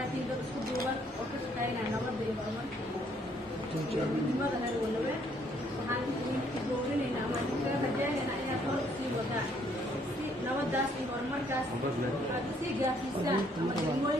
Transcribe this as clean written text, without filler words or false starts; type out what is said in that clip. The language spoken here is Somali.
waxaatiin dad isku duuban oo ka shaqeynaya nabadda iyo horumarka midnimada reer Walawe waxaan idinka doorinaynaa ama idinka rajaynaynaa inaad hor sii wadaan si nabadaas iyo horumarkaas aad sii gaarsiisaan ama degmooyin